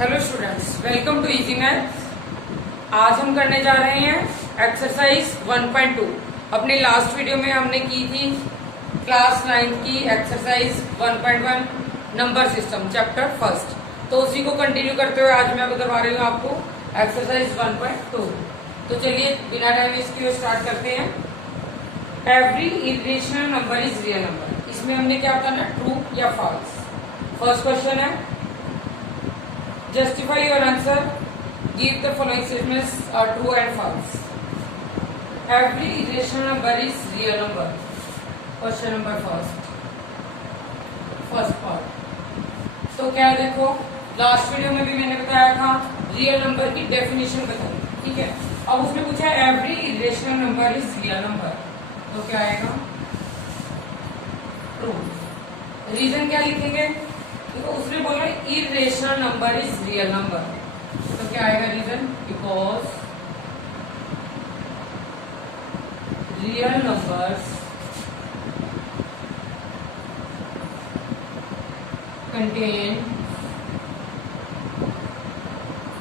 Hello students, welcome to easy maths. आज हम करने जा रहे हैं एक्सरसाइज 1.2। अपनी लास्ट वीडियो में हमने की थी क्लास 9 की exercise 1.1 number system chapter first. तो उसी को कंटिन्यू करते हुए आज मैं करवा रही हूँ आपको एक्सरसाइज 1.2। तो चलिए बिना टाइम वेस्ट किए स्टार्ट करते हैं। Every irrational number is real number. इसमें हमने क्या करना, ट्रू या फॉल्स। फर्स्ट क्वेश्चन है, justify your answer, give the following statements are true and false. Every irrational number is real number. Question number first part. तो क्या देखो, last video में भी मैंने बताया था रियल नंबर की डेफिनेशन बताई, ठीक है। अब उसने पूछा every irrational number is real number, तो क्या आएगा, ट्रू। रीजन क्या लिखेंगे, तो उसने बोला irrational number is real number, तो क्या आएगा reason, because real numbers contain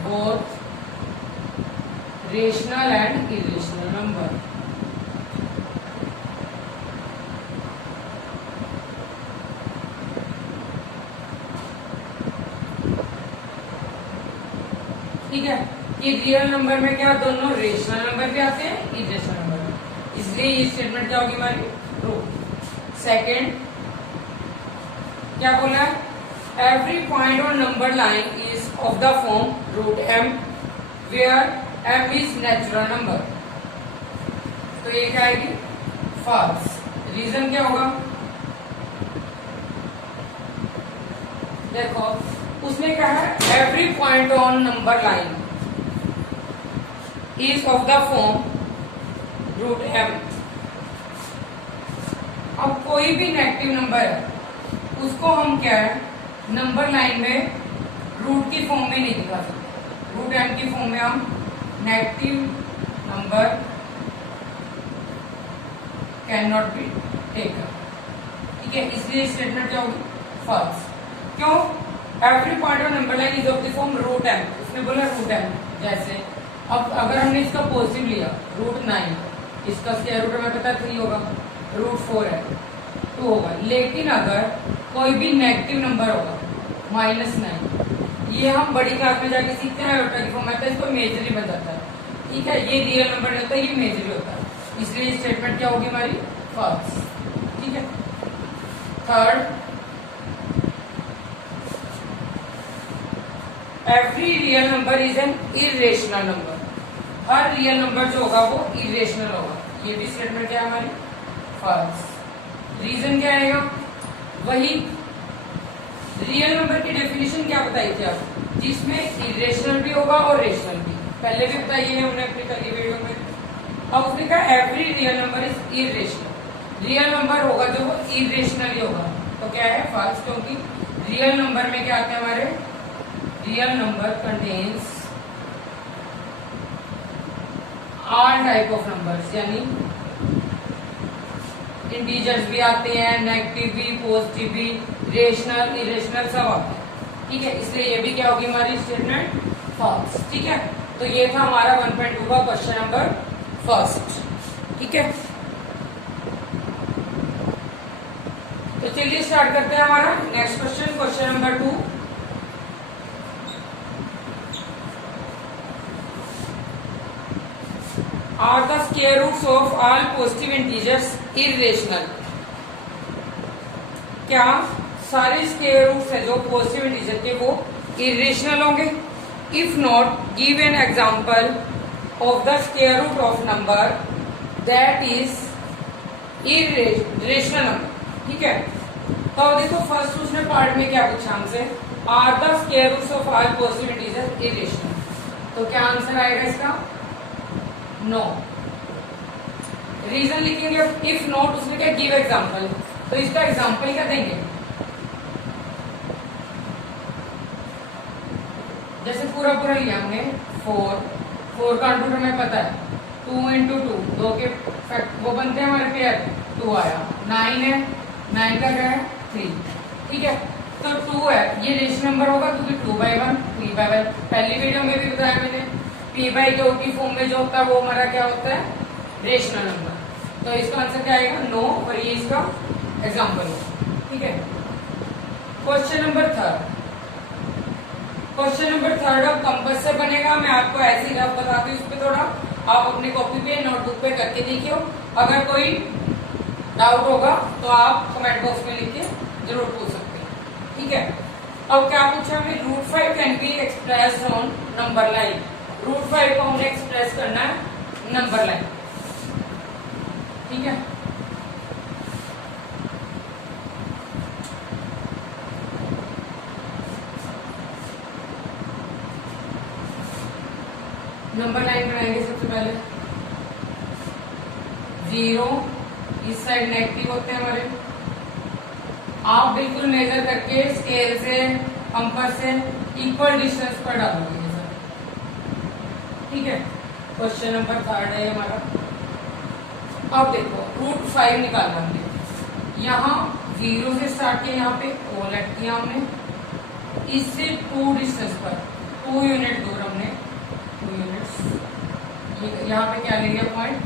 both rational and irrational number. ठीक है, ये रियल नंबर में क्या दोनों रेशनल नंबर भी आते हैं, इरेशनल नंबर भी, इसलिए ये स्टेटमेंट क्या होगी हमारी, ट्रू। सेकंड क्या बोला, every point on number line is of the form root m where m is natural number, तो ये क्या आएगी, फॉल्स। रीजन क्या होगा, देखो उसने कहा है every point on number line is of the form root m. अब कोई भी नेगेटिव नंबर है उसको हम क्या है नंबर लाइन में रूट की फॉर्म में नहीं दिखा सकते, रूट एम की फॉर्म में हम negative number can not be taken, ठीक है। इसलिए स्टेटमेंट क्या होगी, फॉल्स। क्यों, every point of number line is of the form root m, उसने बोला रूट एम। जैसे अब अगर हमने इसका पॉजिटिव लिया रूट 9, इसका स्क्वायर रूट हमें पता 3 होगा, रूट 4 है 2 होगा। लेकिन अगर कोई भी नेगेटिव नंबर होगा -9, ये हम बड़ी क्लास में जाके सीखते हैं, आयोटा की फॉर्म आता है, इसको मेजर बन जाता है, ठीक है। ये रियल नंबर नहीं होता, ये मेजर होता है, इसलिए स्टेटमेंट क्या होगी हमारी, फॉल्स, ठीक है। Third, every real number is an irrational number. Her real number जो होगा वो इरेशनल होगा, ये भी स्टेटमेंट क्या है हमारी, फॉल्स। रीजन क्या आएगा, वही रियल नंबर की डेफिनेशन क्या बताई थी आप, जिसमें इरेशनल भी होगा और रेशनल भी, पहले भी बताई है हमने अपनी पहली वीडियो में। अब उसने कहा every real number is irrational, real number होगा जो वो इरेशनल ही होगा, तो क्या है, फॉल्स। क्योंकि रियल नंबर में क्या आते हैं हमारे, real number contains all type of numbers, यानी इंटीजर्स भी आते हैं, नेगेटिव भी, पॉजिटिव भी, रेशनल इरेशनल सब आते हैं, ठीक है। इसलिए ये भी क्या होगी हमारी स्टेटमेंट, फॉल्स, ठीक है। तो ये था हमारा 1.2 का क्वेश्चन नंबर फर्स्ट, ठीक है। तो चलिए स्टार्ट करते हैं हमारा next question, question number 2। Are the square roots of all positive integers irrational? क्या सारे स्क्वायर रूट्स है जो पॉजिटिव इंटीजर के वो इरेशनल होंगे? If not, give an example of the square root of number that is irrational number, ठीक है। तो देखो फर्स्ट उसने पार्ट में क्या पूछा हमसे, are the square roots of all positive integer irrational, तो क्या आंसर आएगा इसका, नो। रीजन लिखेंगे, इफ नॉट उसने क्या गिव एग्जांपल, तो इसका एग्जांपल क्या देंगे, जैसे पूरा लिया हमने 4 का रूट हमें पता है 2 इंटू 2, 2 के फैक्ट वो बनते हैं हमारे पेयर, 2 आया, 9 है, 9 का क्या है 3, ठीक है। तो 2 है, ये रेशनल नंबर होगा क्योंकि 2/1 3/1 पहली वीडियो में भी बताया मैंने। p/q की फॉर्म में जो होता है वो हमारा क्या होता है, रेशनल नंबर। तो इसका आंसर क्या आएगा, 9, और ये इसका एग्जाम्पल है। ठीक है, क्वेश्चन नंबर 3। क्वेश्चन नंबर 3 अब कंपास से बनेगा। मैं आपको ऐसे ही रफ बताती हूँ, इस पे थोड़ा आप अपनी कॉपी पे नोटबुक पे करके देखियो। अगर कोई डाउट होगा तो आप कमेंट बॉक्स में लिख के जरूर पूछ सकते हैं। ठीक है, अब क्या पूछा हमें, √5 can be express on number line. √5 को हमने एक्सप्रेस करना है नंबर लाइन। ठीक है, नंबर लाइन बनाएंगे सबसे पहले। 0 इस साइड नेगेटिव होते हैं हमारे। आप बिल्कुल मेजर करके स्केल से कंपास से इक्वल डिस्टेंस पर डालोगे सर। ठीक है, क्वेश्चन नंबर 3 है हमारा। अब देखो √5 निकालना हमने। यहाँ 0 से स्टार्ट किया, यहाँ पे O लेट किया हमने। इससे 2 डिस्टेंस पर 2 यूनिट दूर हमने 2 यूनिट्स, यहाँ पे क्या लेंगे पॉइंट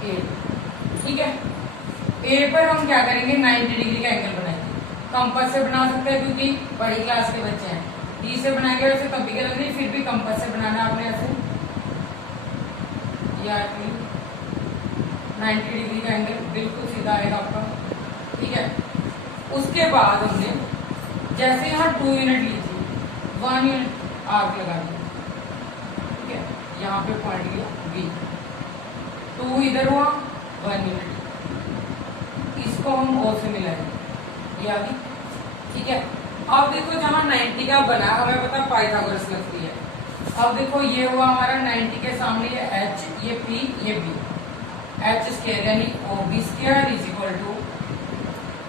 A। ठीक है, A पर हम क्या करेंगे, 90 डिग्री का एंगल बनाएंगे। कंपास से बना सकते हैं क्योंकि बड़ी क्लास के बच्चे हैं। D से बनाएंगे वैसे तब भी गलत नहीं, फिर भी कंपास से बनाना आपने ऐसे, या 90 डिग्री का एंगल बिल्कुल सीधा आएगा आपका। ठीक है, उसके बाद हमने जैसे यहाँ 2 यूनिट ली थी, 1 यूनिट आर्क लगा दी। ठीक है, यहाँ पे पॉइंट लिया B, 2 इधर हुआ, 1 यूनिट, इसको हम O से मिलाएंगे, ये आ गई। ठीक है, अब देखो जहाँ 90 का बना, हमें पता पाइथागोरस लगती है। अब देखो ये हुआ हमारा 90 के सामने ये H, ये P, ये B, H स्क्वायर यानी OB square is equal to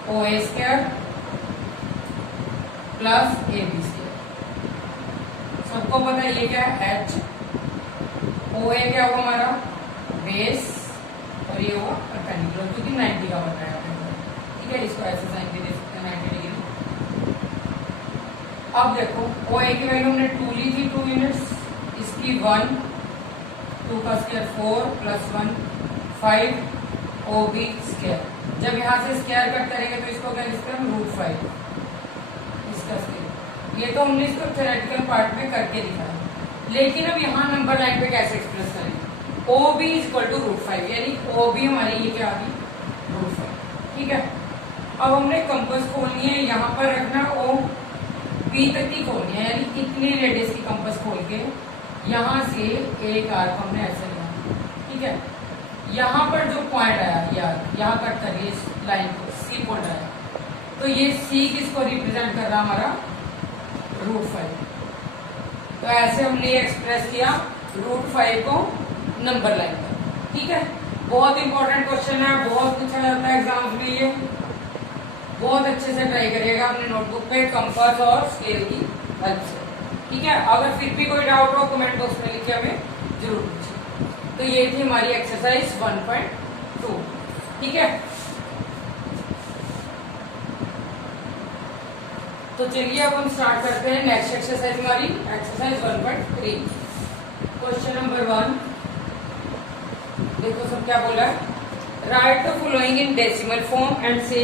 OA square plus AB square. सबको पता है ये क्या है, H, OA क्या होगा हमारा बेस, और ये होगा परपेंडिकुलर क्योंकि 90 का बन रहा है। ठीक है, इसको ऐसे साइन भी दे सकते हैं 90 डिग्री। अब देखो OA की वैल्यू हमने 2 ली थी, 2 यूनिट्स, इसकी 1, 2 का स्क्वायर 4 प्लस 1 5 OB स्क्वायर। जब यहाँ से स्क्वायर कट करेंगे तो इसको क्या लिखते हैं, √5 इसका स्क्वायर। ये तो हमने इसको थ्योरेटिकल पार्ट में करके दिखाया, लेकिन अब यहाँ नंबर लाइन पे कैसे एक्सप्रेस करेंगे, OB इज इक्वल टू √5 यानी OB हमारी ये क्या आ गई, √5। ठीक है, अब हमने कंपास खोलनी है, यहाँ पर रखना OB तक की खोलनी है, यानी इतनी रेडियस की कंपास खोल के यहाँ से एक आर्क हमने ऐसे लिया। ठीक है, यहाँ पर जो पॉइंट आया यार, यहाँ कट करिए इस लाइन को, C पॉइंट आया, तो ये C किसको रिप्रेजेंट कर रहा हमारा, √5। तो ऐसे हमने एक्सप्रेस किया √5 को नंबर लाइन पर। ठीक है, बहुत इंपॉर्टेंट क्वेश्चन है, बहुत पूछा जाता है एग्जाम्स में, ये बहुत अच्छे से ट्राई करिएगा अपने नोटबुक पे कंपास और स्केल की हेल्प से। ठीक है, अगर फिर भी कोई डाउट हो कमेंट बॉक्स में लिखे हमें जरूर पूछिए। तो ये थी हमारी एक्सरसाइज 1.2। ठीक है, तो चलिए अब हम स्टार्ट करते हैं नेक्स्ट एक्सरसाइज, हमारी एक्सरसाइज 1.3। क्वेश्चन नंबर 1 देखो सब क्या बोला है, right the following in decimal form and say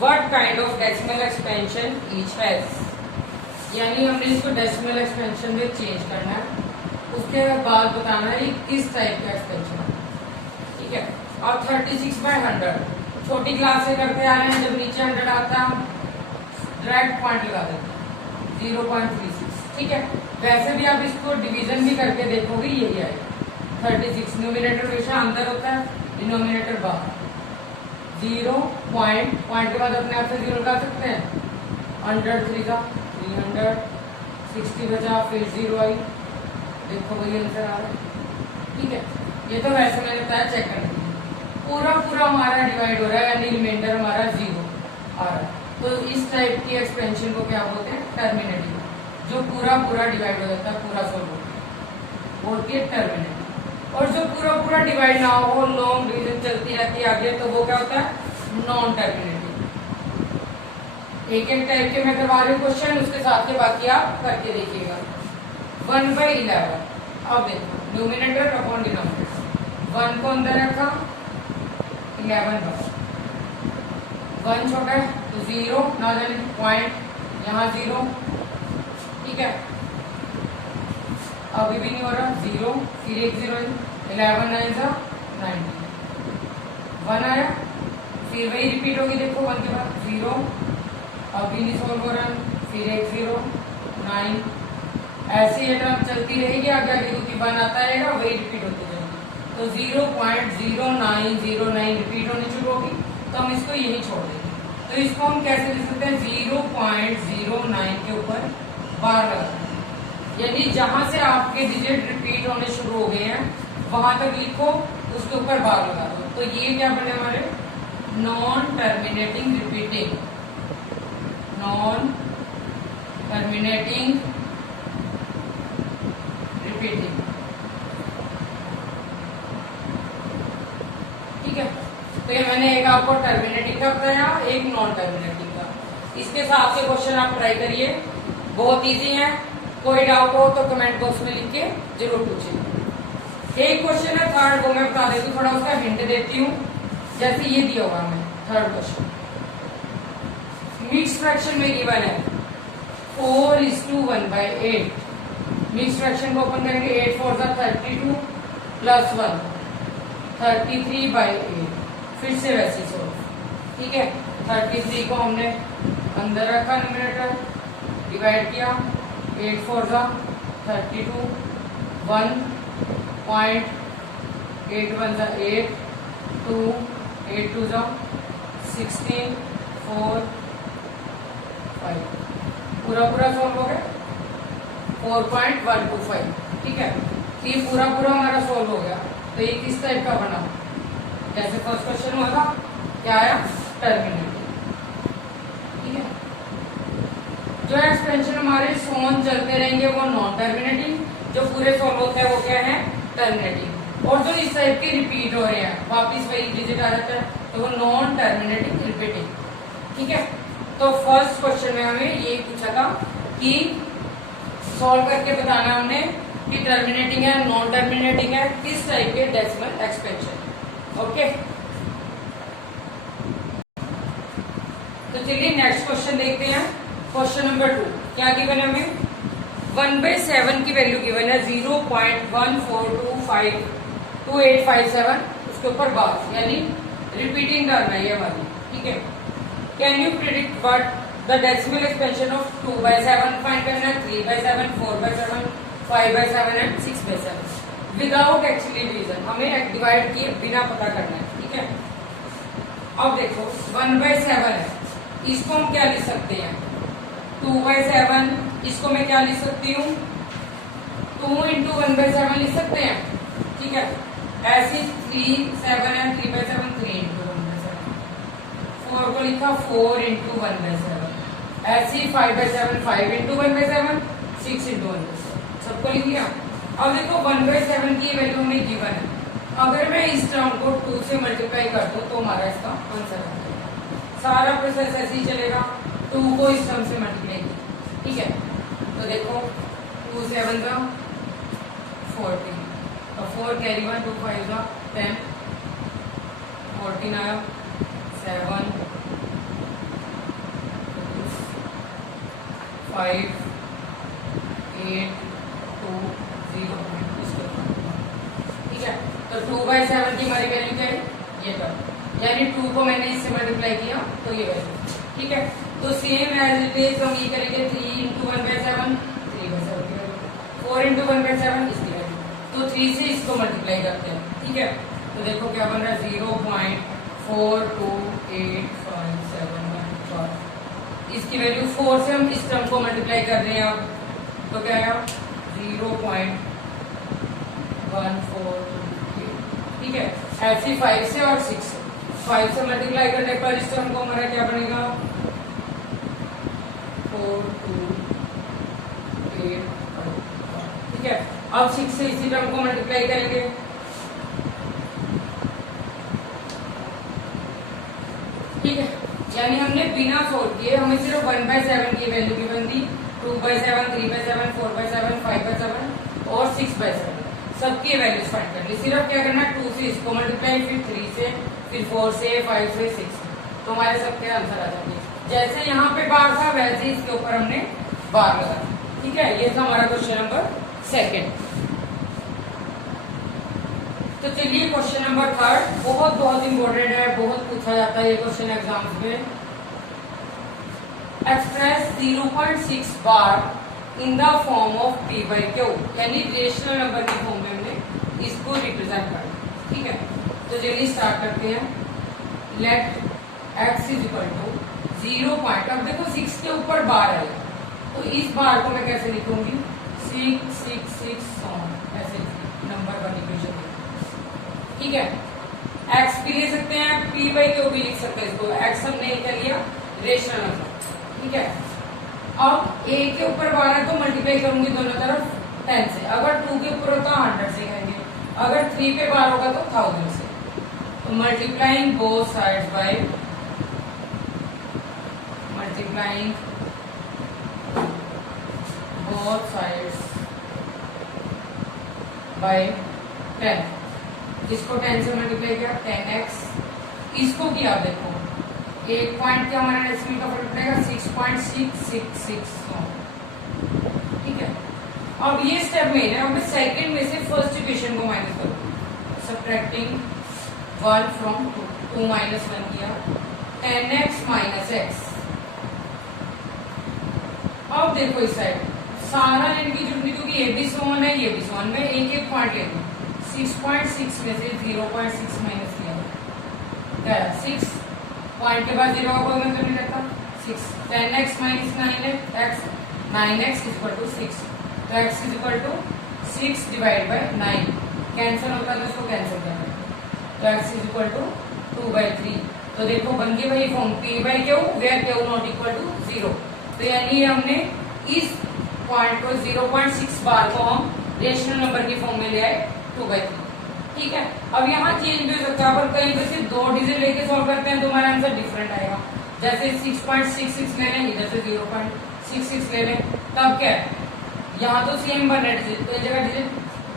what kind of decimal expansion each has. यानी हमने इसको डेसिमल एक्सपेंशन में चेंज करना है, उसके बाद बताना है किस टाइप का एक्सपेंशन है। ठीक है, और 36/100 छोटी क्लास से करते आ रहे हैं, जब नीचे 100 आता है डायरेक्ट पॉइंट लगा देते हैं 0.36। ठीक है, वैसे भी आप इसको डिवीजन भी करके देखोगे यही आएगा 36। न्यूमिनेटर हमेशा अंदर होता है, डिनोमिनेटर बाहर। 0 पॉइंट के बाद अपने आप से 0 लगा सकते हैं, 100 3 का 300, 60 बचा, फिर 0 आई, देखो वही आंसर आ रहा है। ठीक है, ये तो वैसे मैंने बताया चेक करने के लिए। पूरा हमारा डिवाइड हो रहा है यानी रिमाइंडर हमारा 0 आ रहा है, तो इस टाइप की एक्सपेंशन को क्या बोलते हैं, टर्मिनेटिव। जो पूरा डिवाइड हो जाता है, पूरा सोल्व होती है टर्मिनेटिव। और जो पूरा डिवाइड ना हो, लॉन्ग डिवीजन चलती रहती है आगे, तो वो क्या होता है, नॉन टर्मिनेटिव। एक एक टाइप के मैं करवा रही हूँ क्वेश्चन, उसके साथ के बाकी आप करके देखिएगा। 1/11। अब देखो न्यूमिनेटर अपॉन डिनोमिनेटर, 1 को अंदर रखा, 11 बाहर, 1 छोटा है तो 0 ना जाने पॉइंट यहाँ 0, ठीक है। अभी भी नहीं हो रहा, 0 फिर एक 0, 11 9 जा 90, 1 आया, फिर वही रिपीट होगी, देखो 1 के बाद 0, अभी नहीं सोल्व हो रहा, फिर एक 0 9, ऐसे ये टर्म चलती रहेगी आगे आगे, क्योंकि 1 आता रहेगा वही रिपीट होती जाएगी। तो 0.0909 रिपीट होनी शुरू होगी, तो हम इसको यही छोड़ देंगे। तो इसको हम कैसे लिख सकते हैं, 0.09 के ऊपर बार लगा, यानी जहां से आपके डिजिट रिपीट होने शुरू हो गए हैं वहां तक लिखो, उसके ऊपर बार लगा दो। तो ये क्या बने हमारे, non terminating repeating, non terminating repeating, ठीक है। तो ये मैंने एक आपको टर्मिनेटिंग का बताया, एक नॉन टर्मिनेटिंग का। इसके हिसाब से क्वेश्चन आप ट्राई करिए, बहुत इजी है। कोई डाउट हो तो कमेंट बॉक्स में लिख के जरूर पूछिए। एक क्वेश्चन है थर्ड, वो मैं बता देती हूँ, थोड़ा उसका हिंट देती हूँ। जैसे ये दिया होगा हमें थर्ड क्वेश्चन, मिक्स फ्रैक्शन में गिवन है 4:1/8। मिक्स फ्रैक्शन को ओपन करेंगे, 8 4 32 प्लस 1 33/8। फिर से वैसे सोल्व, ठीक है। 33 को हमने अंदर रखा, न्यूमरेटर डिवाइड किया, 8 4 32, 1.8 1 8, 2 8 2 16 4 5, पूरा सोल्व हो गया 4.125, ठीक है। तो ये पूरा हमारा सोल्व हो गया। तो ये किस टाइप का बना, जैसे फर्स्ट क्वेश्चन हुआ था, क्या आया, टर्मिनेटिंग, ठीक है। जो एक्सपेंशन हमारे सोन चलते रहेंगे वो नॉन टर्मिनेटिंग, जो पूरे सोल्व होते हैं वो क्या है, टर्मिनेटिंग। और जो इस टाइप के रिपीट हो रहे हैं वापिस वही डिजिट आ जाता है, तो वो नॉन टर्मिनेटिंग रिपीटिंग, ठीक है। तो फर्स्ट क्वेश्चन में हमें ये पूछा था कि सॉल्व करके बताना हमने कि टर्मिनेटिंग है, नॉन टर्मिनेटिंग है, किस टाइप के डेसिमल एक्सपेंशन, ओके। तो चलिए नेक्स्ट क्वेश्चन देखते हैं। क्वेश्चन नंबर 2 क्या गिवन है हमें, 1/7 की वैल्यू गिवन है 0.14252857, उसके ऊपर बार, यानी रिपीटिंग टर्म है ये वाली, ठीक है। Can you predict what the decimal expansion of 2/7 find करना है, 3/7, 4/7, 5/7 एंड 6/7 विदाउट एक्चुअली डिवीजन, हमें डिवाइड किए बिना पता करना है, ठीक है। अब देखो 1/7 है, इसको हम क्या लिख सकते हैं, 2/7, इसको मैं क्या लिख सकती हूँ, 2 × 1/7 लिख सकते हैं, ठीक है। ऐसे 3/7 है, 3/7 3 × 1/7, 4 को लिखा 4 × 1/7, ऐसे 5/7 5 × 1/7, 6 × 1/7, सबको लिख लिया। अब देखो 1/7 की वैल्यू हमें गिवन है, अगर मैं इस टर्म को 2 से मल्टीप्लाई कर दूं तो हमारा इसका आंसर आ जाएगा। सारा प्रोसेस ऐसे ही चलेगा, 2 को इस टर्म से मल्टीप्लाई किया, ठीक है। तो देखो 2 7 40, और 4 कैरी 1, 2 5 10, 14 आया, 7 5 8 2 0, ठीक है। तो 2/7 की हमारी वैल्यू क्या है, ये टर्म, यानी 2 को मैंने इससे मल्टीप्लाई किया तो ये वैल्यू, ठीक है। तो सेम एज इट इज हम ये करेंगे 3 × 1/7, 3/7 की वैल्यू, 4 × 1/7 इसकी वैल्यू, तो 3 से इसको मल्टीप्लाई करते हैं, ठीक है। तो देखो क्या बन रहा है, 0.4285714, इसकी वैल्यू 4 से हम इस टर्म को मल्टीप्लाई कर रहे हैं अब, तो क्या है 0.1428, ठीक है। ऐसी 5 से और 6 से, 5 से मल्टीप्लाई करने पर इस टर्म को हमारा क्या बनेगा, 4285, ठीक है। अब 6 से इसी टर्म को मल्टीप्लाई करेंगे, ठीक है। यानी हमने बिना सोल्व किए हमें सिर्फ 1/7 की वैल्यू गिवन थी, 2/7, 3/7, 4/7, 5/7 और 6/7 सबकी वैल्यूज फाइंड कर ली। सिर्फ क्या करना, 2 से इसको मल्टीप्लाई, फिर 3 से, फिर 4 से, 5 से, 6 तो हमारे सबके आंसर आ जाएंगे। जैसे यहाँ पे बार था वैसे ही इसके ऊपर हमने बार लगा। ठीक है, ये था हमारा क्वेश्चन नंबर 2। तो चलिए क्वेश्चन नंबर 3 बहुत इंपॉर्टेंट है, बहुत पूछा जाता है ये क्वेश्चन एग्जाम्स में। Express 0.6 bar in the form of p/q, यानी रेशनल नंबर की फॉर्म में हमने इसको रिप्रेजेंट करना। ठीक है, तो चलिए स्टार्ट करते हैं। Let x is equal to 0. अब देखो 6 के ऊपर बार है, तो इस बार को मैं कैसे लिखूंगी, 6 6 6 ऐसे नंबर 1 इक्वेशन। ठीक है, x भी ले सकते हैं, p/q भी लिख सकते हैं इसको। x हमने कर लिया रेशनल नंबर। ठीक है, अब a के ऊपर 12 तो मल्टीप्लाई करूंगी दोनों तरफ 10 से। अगर 2 के ऊपर होता 100 से करेंगे, अगर 3 पे 12 होगा तो 1000 से। तो multiplying both sides by by 10। इसको 10 से मल्टीप्लाई किया 10x, इसको किया देखो एक पॉइंट क्या हमारा डेसिमल का फर्क पड़ेगा 6.666। ठीक है, अब ये स्टेप में है, अब मैं सेकंड में से फर्स्ट इक्वेशन को माइनस करूंगा, सब्ट्रैक्टिंग 1 फ्रॉम 2 माइनस 1 किया 10x माइनस x। अब देखो इस साइड सारा लेने की जरूरत नहीं, क्योंकि ये भी समान है, ये भी समान। मैं एक एक पॉइंट ले लूँ, 6.6 में से 0.6 माइनस किया 6 पॉइंट के बाद 0 का कोई मतलब नहीं रहता। 6 10x minus 9x 9x is equal to 6, तो x is equal to 6 divide by 9 cancel होता है तो इसको कैंसिल करना, तो x इज इक्वल टू 2/3। तो देखो बन गई वही form p/q where q not equal to 0। तो यानी हमने इस पॉइंट को 0.6 बार को हम रेशनल नंबर की फॉर्म में ले आए 2/3। ठीक है, अब यहाँ चेंज भी हो सकता है, पर कहीं पर सिर्फ 2 डिजिट लेके सॉल्व करते हैं तो हमारा आंसर डिफरेंट आएगा। जैसे 6.66 ले लें, इधर से 0.66 ले लें, तब क्या है यहाँ तो सेम बन रहा है डिजिट, तो जगह डिजिट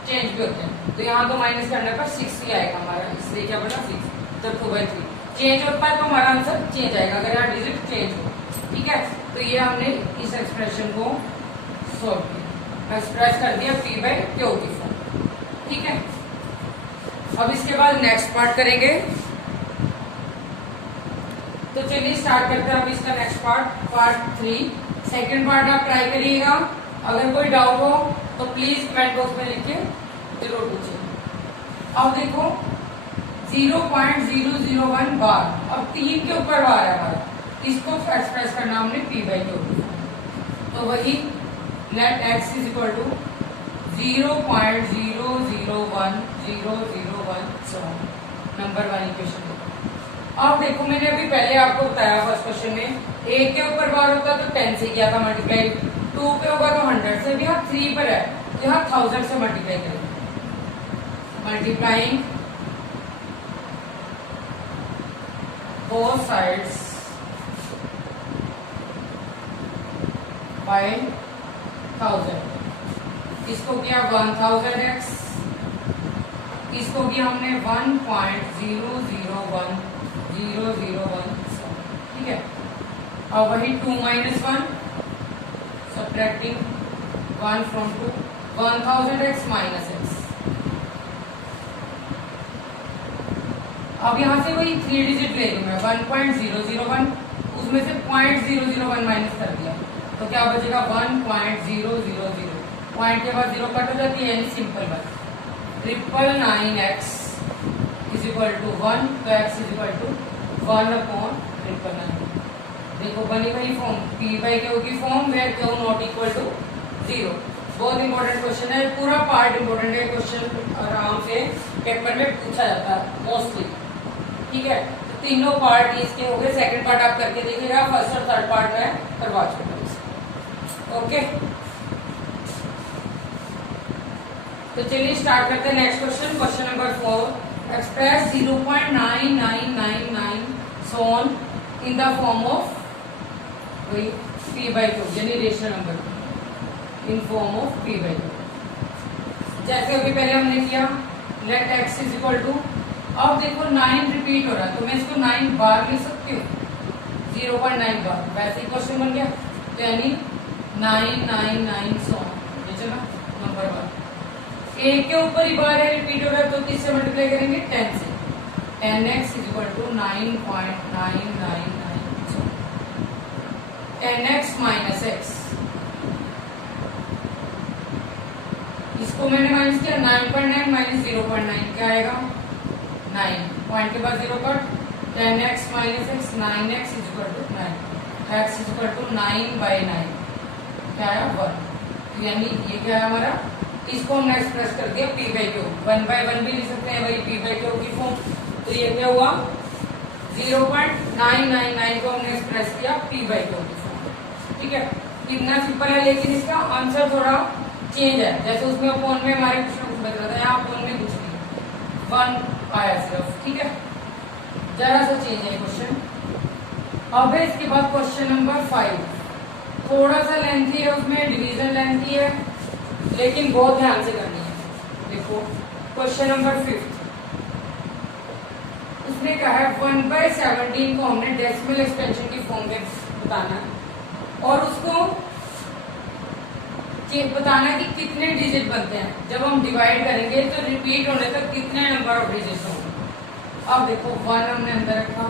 चेंज भी होते हैं, तो यहाँ तो माइनस करने पर 6 ही आएगा हमारा, इसलिए क्या बना 6, तो 2/3 चेंज होता है तो हमारा आंसर चेंज आएगा अगर यहाँ डिजिट चेंज हो। ठीक है, तो ये हमने इस एक्सप्रेशन को सॉल्व किया, एक्सप्रेस कर दिया p/q की फॉर्म। ठीक है, अब इसके बाद नेक्स्ट पार्ट करेंगे। तो चलिए स्टार्ट करते हैं अब इसका नेक्स्ट पार्ट 3। सेकंड पार्ट आप ट्राई करिएगा, अगर कोई डाउट हो तो प्लीज कमेंट बॉक्स में लिख के जरूर पूछिए। अब देखो 0.001 बार, अब 3 के ऊपर बार है हमारा, इसको एक्सप्रेस करना हमने p/q। तो वही let x is equal to 0.001001 number 1 equation. अब देखो मैंने अभी पहले आपको बताया फर्स्ट क्वेश्चन में a के ऊपर बार होता तो 10 से किया था मल्टीप्लाई, 2 पे होगा तो 100 से, भी यहाँ 3 पर है, यहाँ 1000 से मल्टीप्लाई करेंगे। Multiplying both sides bye 1000। इसको किया 1000x, इसको किया हमने 1.001001। ठीक है, और वही 2 minus 1 subtracting 1 from 2 1000x minus x। अब यहाँ से वही 3 डिजिट ले लूँ मैं 1.001, उसमें से 0.001 माइनस कर दिया तो क्या बचेगा 1.000। पॉइंट के बाद 0 कट हो जाती है, यानी सिंपल बात 999x इज इक्वल टू 1, तो x इज इक्वल टू 1/999। देखो बनी वही फॉर्म p/q की form where q not equal to 0। बहुत इंपॉर्टेंट क्वेश्चन है, पूरा पार्ट इंपॉर्टेंट है, क्वेश्चन आराम से पेपर में पूछा जाता है मोस्टली। ठीक है, तो तीनों पार्ट इसके हो गए। सेकंड पार्ट आप करके देखिएगा, फर्स्ट और थर्ड पार्ट में करवा चुका। ओके, तो चलिए स्टार्ट करते हैं next question. Question number 4, express 0.9999 in the form of वही p/2 यानी rational number in form of p/2। जैसे अभी पहले हमने किया let x is equal to, अब देखो 9 रिपीट हो रहा है तो मैं इसको 9 बार लिख सकती हूँ, 0.9 बार, वैसे ही क्वेश्चन बन गया। तो यानी 999 सो ये चला नंबर 1 एक के ऊपर ही बार है रिपीट हो रहा है तो किससे मल्टीप्लाई करेंगे 10 से, 10x is equal to 9.999 10x minus x, इसको मैंने माइनस किया 9.9 माइनस 0.9 क्या आएगा 9, पॉइंट के बाद 0 cut, 10x minus x 9x is equal to 9, x is equal to 9/9 क्या आया 1। यानी ये क्या है हमारा, इसको हमने एक्सप्रेस कर दिया p/q, 1/1 भी लिख सकते हैं वही p/q की फॉर्म। तो ये क्या हुआ 0.999 को हमने एक्सप्रेस किया p/q की फॉर्म। ठीक है, कितना सिंपल है, लेकिन इसका आंसर थोड़ा चेंज है। जैसे उसमें अपॉन में हमारे क्वेश्चन कुछ बच रहा था, यहाँ अपॉन में कुछ नहीं, 1 आया सिर्फ। ठीक है, जरा सा चेंज है क्वेश्चन। अब है इसके बाद क्वेश्चन नंबर 5, थोड़ा सा लेंथी है, उसमें डिवीजन लेंथी है लेकिन बहुत ध्यान से करनी है। देखो क्वेश्चन नंबर 5 उसने कहा है 1/17 को हमने डेसिमल एक्सपेंशन की फॉर्म में बताना है और उसको बताना है कि कितने डिजिट बनते हैं। जब हम डिवाइड करेंगे तो रिपीट होने तक कितने नंबर ऑफ डिजिट होंगे। अब देखो 1 हमने अंदर रखा,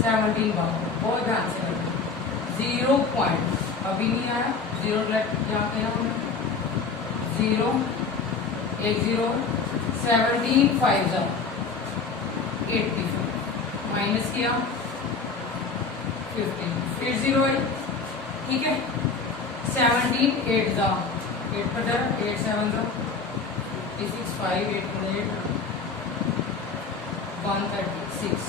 17 बाहर, बहुत ध्यान से करना, 0 पॉइंट अभी नहीं आया, 0 यहाँ पे हमने 0 1 0 17 5 85 माइनस किया 15 फिर 0 है। ठीक है, 17 8 जा 8 पर जा 8 7 जा 56 5 8 136।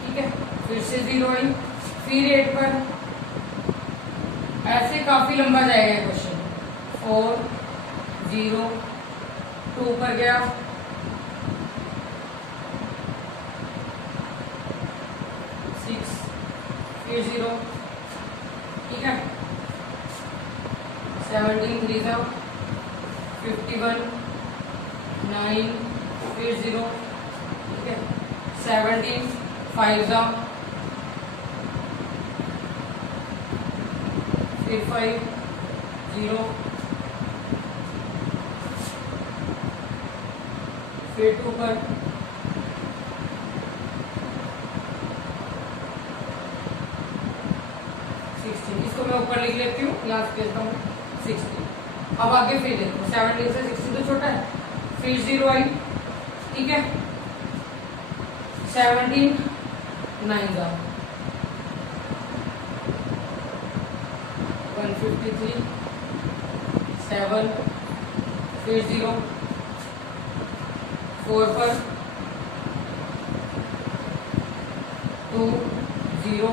ठीक है, फिर से 0 आई, फिर 8 पर, ऐसे काफी लंबा जाएगा क्वेश्चन। 4 0 2 पर गया, 6 फिर 0। ठीक है, 17 3 जा 51 9 फिर 0। ठीक है, 17 5 जा फिर 5 0 फिर 2 पर, इसको मैं ऊपर लिख लेती हूँ, यहाँ से भेजता हूँ 60। अब आगे फिर देखो 17 से 60 तो छोटा है, फिर 0 आई। ठीक है, 17 9 जा 153 7 फिर 0 4 पर 2 0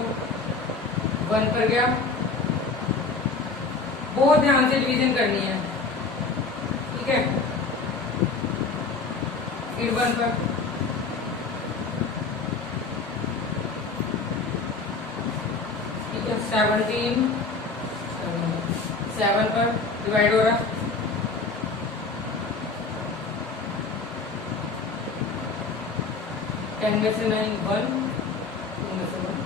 1 पर गया, बहुत ध्यान से डिवीजन करनी है। ठीक है, फिर 1 पर, ठीक है 17 7 पर डिवाइड हो रहा, टेन में से 9 1 2 में से 1।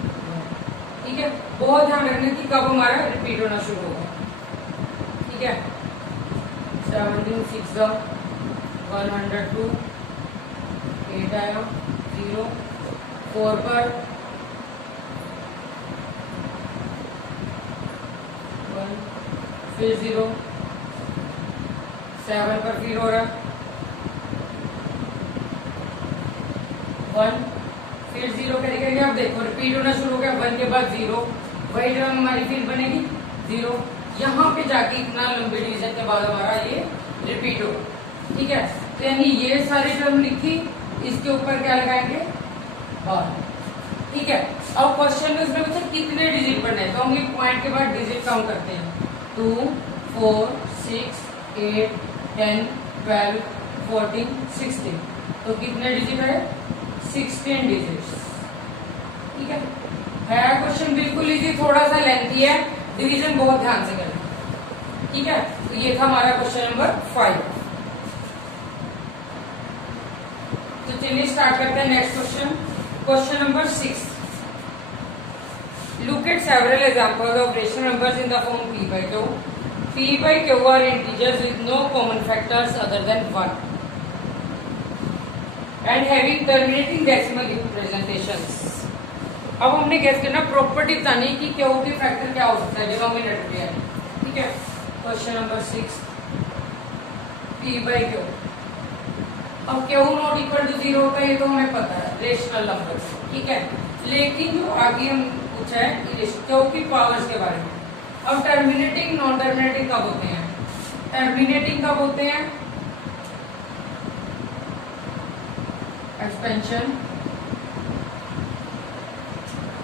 ठीक है, बहुत ध्यान रखना कि कब हमारा रिपीट होना शुरू होगा। ठीक है, 17 6 102 8 आया 0 4 पर 1 फिर 0 7 पर फिर हो रहा 1 फिर 0 करेंगे। अब देखो रिपीट होना शुरू हो गया, 1 के बाद 0, वही टर्म हमारी फिर बनेगी 0, यहाँ पे जाके इतना लंबे डिवीजन के बाद हमारा ये रिपीट होगा। ठीक है, तो यानी ये सारी टर्म लिखी, इसके ऊपर क्या लगाएंगे 12। ठीक है, अब क्वेश्चन में उसमें पूछा कितने डिजिट पढ़ने हैं, तो हम ये पॉइंट के बाद डिजिट काउंट करते हैं, 2 4 6 8 10 12 14 16। तो कितने डिजिट है 16 डिजिट्स। ठीक है क्वेश्चन बिल्कुल इजी, थोड़ा सा लेंथी है, डिवीजन बहुत ध्यान से करना। ठीक है तो ये था हमारा क्वेश्चन नंबर 5। तो चलिए स्टार्ट करते हैं next question. Question number 6, look at several examples of rational numbers in the form p by q. p by q are integers with no common factors other than 1 and having terminating decimal representations. अब हमने gas करना property बतानी कि q के factor क्या हो सकता है डिनोमिनेटर पे है। ठीक है question number 6, p by q। अब q नॉट इक्वल टू 0 होता है, ये तो हमें पता है रेशनल नंबर। ठीक है लेकिन जो आगे हम पूछा है q की पावर्स के बारे में। अब टर्मिनेटिंग नॉन टर्मिनेटिंग कब होते हैं? टर्मिनेटिंग कब होते हैं? एक्सपेंशन।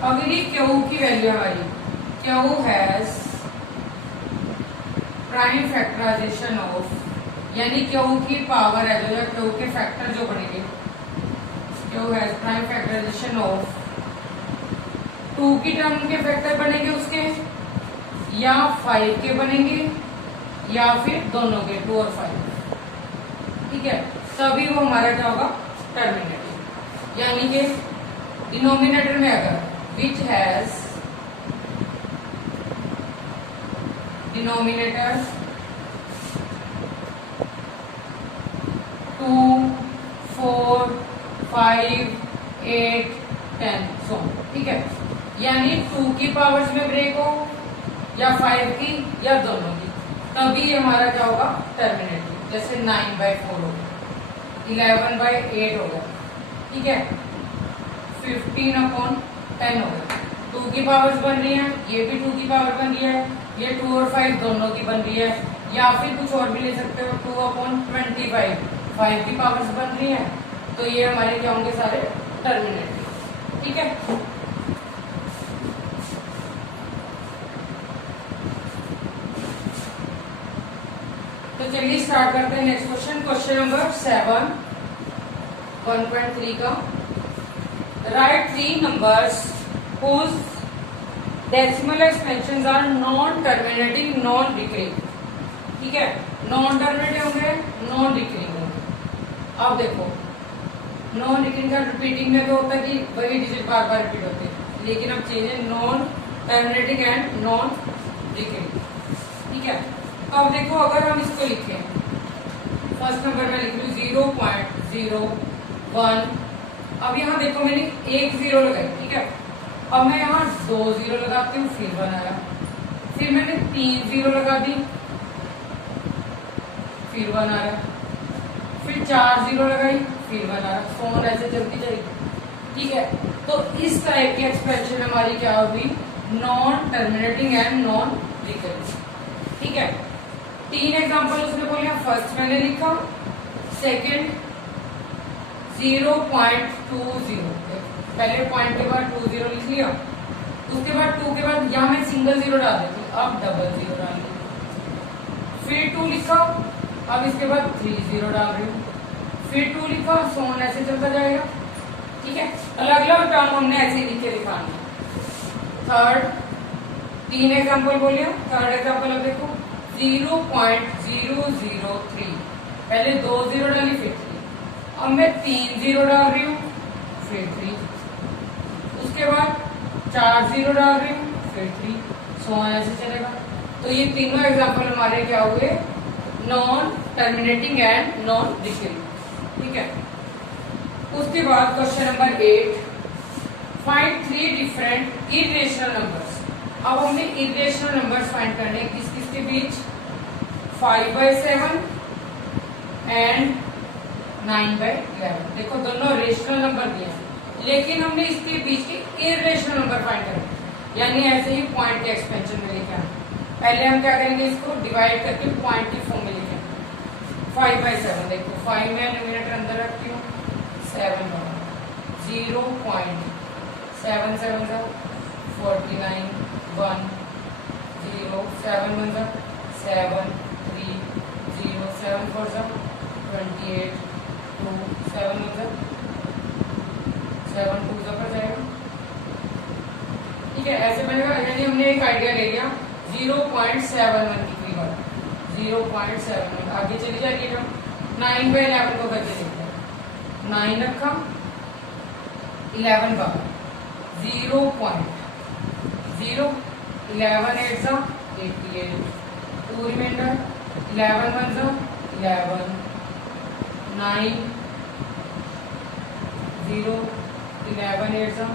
अगर ये q की वैल्यू हमारी q has prime factorization of, यानी q की पावर है जो q के फैक्टर जो बनेंगे, q has prime factorization of 2 की टर्म के फैक्टर बनेंगे उसके, या 5 के बनेंगे, या फिर दोनों के 2 और 5। ठीक है तभी वो हमारा क्या होगा टर्मिनेटिव। यानी कि डिनोमिनेटर में अगर विच हैज डिनोमिनेटर 2, 4, 5, 8, 10 सो। ठीक है यानी 2 की पावर्स में ब्रेक हो या 5 की या दोनों की, तभी हमारा क्या होगा टर्मिनेटिव। जैसे 9/4 हो गया, 11/8 हो गया। ठीक है 15/10 हो गया। 2 की पावर्स बन रही है, ये भी 2 की पावर बन रही है, ये 2 और 5 दोनों की बन रही है, या फिर कुछ और भी ले सकते हो 2/25 5 की पावर्स बन रही है। तो ये हमारे क्या होंगे सारे टर्मिनेटिव। ठीक है तो चलिए स्टार्ट करते हैं नेक्स्ट क्वेश्चन। क्वेश्चन नंबर 7 1.3 का, right 3 numbers whose decimal expansions are non terminating non recurring। ठीक है नॉन टर्मिनेटिव होंगे, नॉन रिकरिंग होंगे। अब देखो नॉन रिकरिंग का रिपीटिंग में तो होता है कि वही डिजिट बार बार रिपीट होते हैं, लेकिन अब चेंज है non terminating and non recurring. ठीक है तो अब देखो अगर हम इसको लिखें, फर्स्ट नंबर में लिख लू 0.01। अब यहाँ देखो मैंने एक 0 लगाई। ठीक है अब मैं यहाँ 2 0 लगाती हूँ, फिर 1 आया, फिर मैंने 3 0 लगा दी, फिर 1 आ रहा, फिर 4 0 लगाई, फिर 1 आ रहा, फोन ऐसे चलती जाएगी। ठीक है तो इस टाइप की एक्सप्रेशन हमारी क्या होगी non terminating and non recurring. ठीक है 3 एग्जांपल उसने बोले, फर्स्ट मैंने लिखा, सेकंड 0.20, पहले पॉइंट के बाद 20 लिख लिया, उसके बाद 2 के बाद यहाँ मैं सिंगल 0 डाल देती हूँ, अब डबल 0 डाल दी, फिर 2 लिखा, अब इसके बाद 3 0 डाल रही हूँ, फिर 2 लिखा, सोन ऐसे चलता जाएगा। ठीक है अलग अलग टर्म हमने ऐसे ही लिख के दिखाना है। थर्ड 3 एग्जांपल बोलिए, थर्ड एग्जांपल अब देखो 0.003, पहले 2 0 डाली फिर 3, अब मैं 3 0 डाल रही हूँ फिर 3, उसके बाद 4 0 डाल रही हूँ फिर 3, सो ऐसे चलेगा। तो ये तीनों एग्जांपल हमारे क्या हुए non terminating and non recurring. ठीक है उसके बाद question number 8, find 3 different irrational numbers. अब हमने इरेशनल नंबर्स फाइंड करने किस किस के बीच 5/7 एंड 9/11। देखो दोनों रेशनल नंबर दिए हैं, लेकिन हमने इसके बीच के इरेशनल नंबर फाइंड करने, यानी ऐसे ही पॉइंट के एक्सपेंशन में लिखा है। पहले हम क्या करेंगे इसको डिवाइड करके पॉइंट की फॉर्म में लिखेंगे। 5/7 देखो 5 में न्यूमरेटर अंदर रखती हूँ, 7 बना 0.7 7 49 1 0 7 1 7 3 0 7 4 28 2 7 1 है, ऐसे बनेगा। यानी हमने एक आइडिया ले लिया 0.71 की फिगर, 0.71 आगे चली जा रही है। 9 बाय 11 को करके देखते हैं। 9 रखा, 11 का 0.0, 11 8 सा 88, 2 रिमाइंडर, 11 1 सा 11, 9 0, 11 8 सा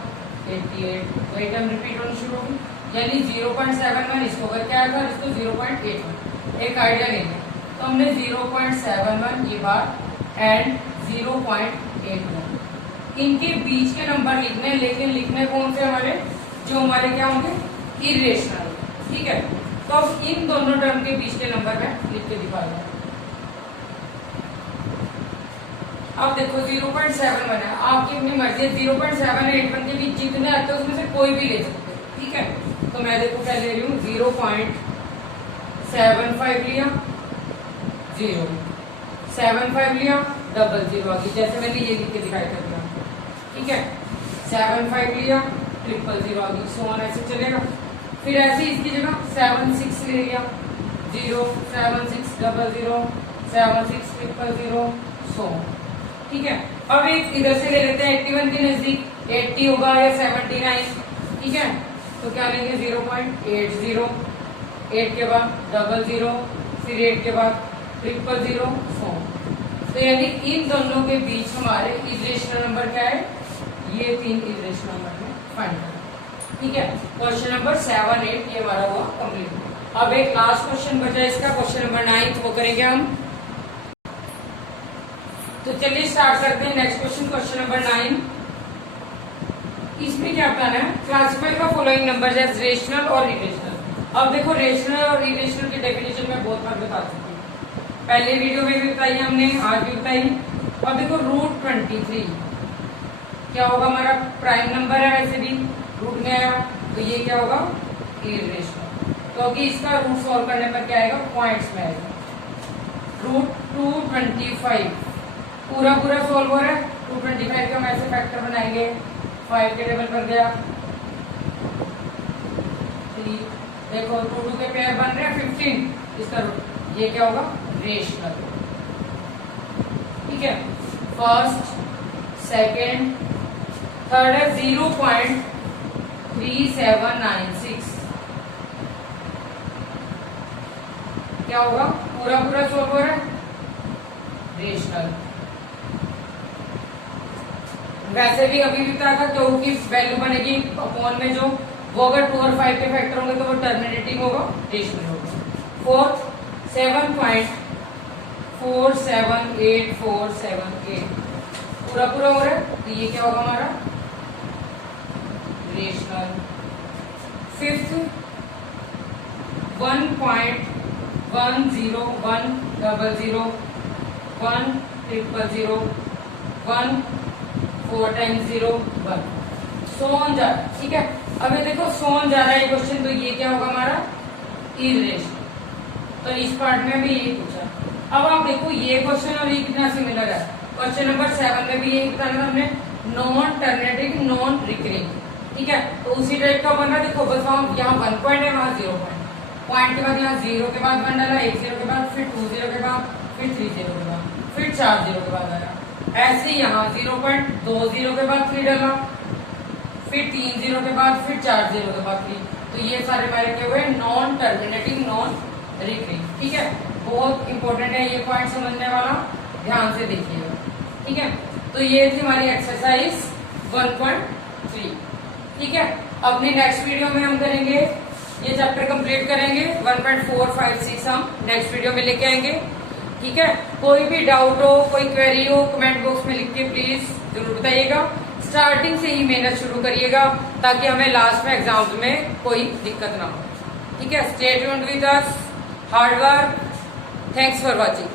88, वही टर्म रिपीट होनी शुरू होगी। यानी 0.71 इसको करके आया था, इसको 0.81। एक आइडिया लेंगे तो हमने 0.71 ये बार एंड 0.81 इनके बीच के नंबर लिखने, लेकिन लिखने कौन से हमारे, जो हमारे क्या होंगे, इरेशनल। ठीक है, तो अब इन दोनों टर्म के बीच के नंबर में लिख के दिखा दो। अब देखो 0.71 है, आपकी अपनी मर्जी है। 0.781 के बीच जितने आते हैं उसमें से कोई भी ले सकते हैं। ठीक है, तो मैं देखो क्या ले रही हूँ, 0.75 लिया, 0.75 लिया, 00 आ गई, जैसे मैंने ये लिख के दिखाई कर दिया। ठीक है, 75 लिया, 000 आ गई, सो ऑन ऐसे चलेगा। फिर ऐसे इसकी जगह 76 ले लिया, 0.76 00 76 000 सो। ठीक है, अब एक इधर से ले लेते हैं 81 के नजदीक, 80 होगा या 79। ठीक है, तो क्या लेंगे 0.80, 8 के बाद 00, फिर 8 के बाद 000 सो। तो यानी इन दोनों के बीच हमारे इरेशनल नंबर क्या है, ये 3 इरेशनल नंबर में फाइंड करें। ठीक है, क्वेश्चन नंबर 7 8 ये हमारा हुआ कंप्लीट। अब एक लास्ट क्वेश्चन बचा इसका, क्वेश्चन नंबर 9 वो करेंगे हम। तो चलिए स्टार्ट करते हैं नेक्स्ट क्वेश्चन, क्वेश्चन नंबर 9। इसमें क्या बताना है, classify the following numbers as rational और इरेशनल। अब देखो रेशनल और इरेशनल की डेफिनेशन में बहुत बार बता चुकी हूँ, पहले वीडियो में भी बताई हमने, आज भी बताई। अब देखो √23 क्या होगा, हमारा प्राइम नंबर है, वैसे भी रूट में आया, तो ये क्या होगा, इरेशनल। क्योंकि इसका रूट सॉल्व करने पर क्या आएगा, पॉइंट्स में आएगा। √225 पूरा सॉल्व हो रहा है। 225 का हम ऐसे फैक्टर बनाएंगे, 5 के टेबल पर गया, 3, देखो 2 के पेयर बन रहे हैं 15, इसका रूट, ये क्या होगा, रेशनल। ठीक है, फर्स्ट, सेकेंड, थर्ड है 0.3796, क्या होगा, पूरा सॉल्व हो रहा है, रेशनल। वैसे भी अभी भी बताया था क्योंकि वैल्यू बनेगी अपॉन में जो, वो अगर 2 और 5 के फैक्टर होंगे तो वो टर्मिनेटिंग होगा, रेशनल होगा। फोर्थ 7.478478 पूरा हो रहा है, तो ये क्या होगा हमारा, rational. Fifth 1.10100 100 1 4 times 0 1 so on जा रहा है। ठीक है, अब ये देखो सो ऑन जा रहा है क्वेश्चन, तो ये क्या होगा हमारा, इरेशनल। तो इस पार्ट में भी यही पूछा। अब आप देखो ये क्वेश्चन और ये कितना सिमिलर है। क्वेश्चन नंबर 7 में भी यही बताना था हमने, नॉन टर्मिनेटिंग नॉन रिकरिंग। ठीक है, तो उसी टाइप का बन रहा, देखो बस वहां यहाँ 1 पॉइंट है, वहां 0 पॉइंट के बाद यहाँ 0 के बाद बन डाला, 1 0 के बाद, फिर 2 0 के बाद, फिर 3 0 के बाद, फिर 4 0 के बाद आया। ऐसे ही यहाँ 0.20 के बाद 3 डाला, फिर 3 0 के बाद, फिर 4 0 के बाद 3। तो ये सारे हमारे क्या हुए, नॉन टर्मिनेटिंग नॉन रिकरिंग। ठीक है, बहुत इंपॉर्टेंट है ये पॉइंट समझने वाला, ध्यान से देखिएगा। ठीक है, तो ये थी हमारी एक्सरसाइज 1.3। ठीक है, अपनी नेक्स्ट वीडियो में हम करेंगे, ये चैप्टर कंप्लीट करेंगे। 1.4 5 6 हम नेक्स्ट वीडियो में लेके आएंगे। ठीक है, कोई भी डाउट हो, कोई क्वेरी हो, कमेंट बॉक्स में लिख के प्लीज जरूर बताइएगा। स्टार्टिंग से ही मेहनत शुरू करिएगा ताकि हमें लास्ट में एग्जाम्स में कोई दिक्कत ना हो। ठीक है, stay tuned with us, hard work, thanks for watching.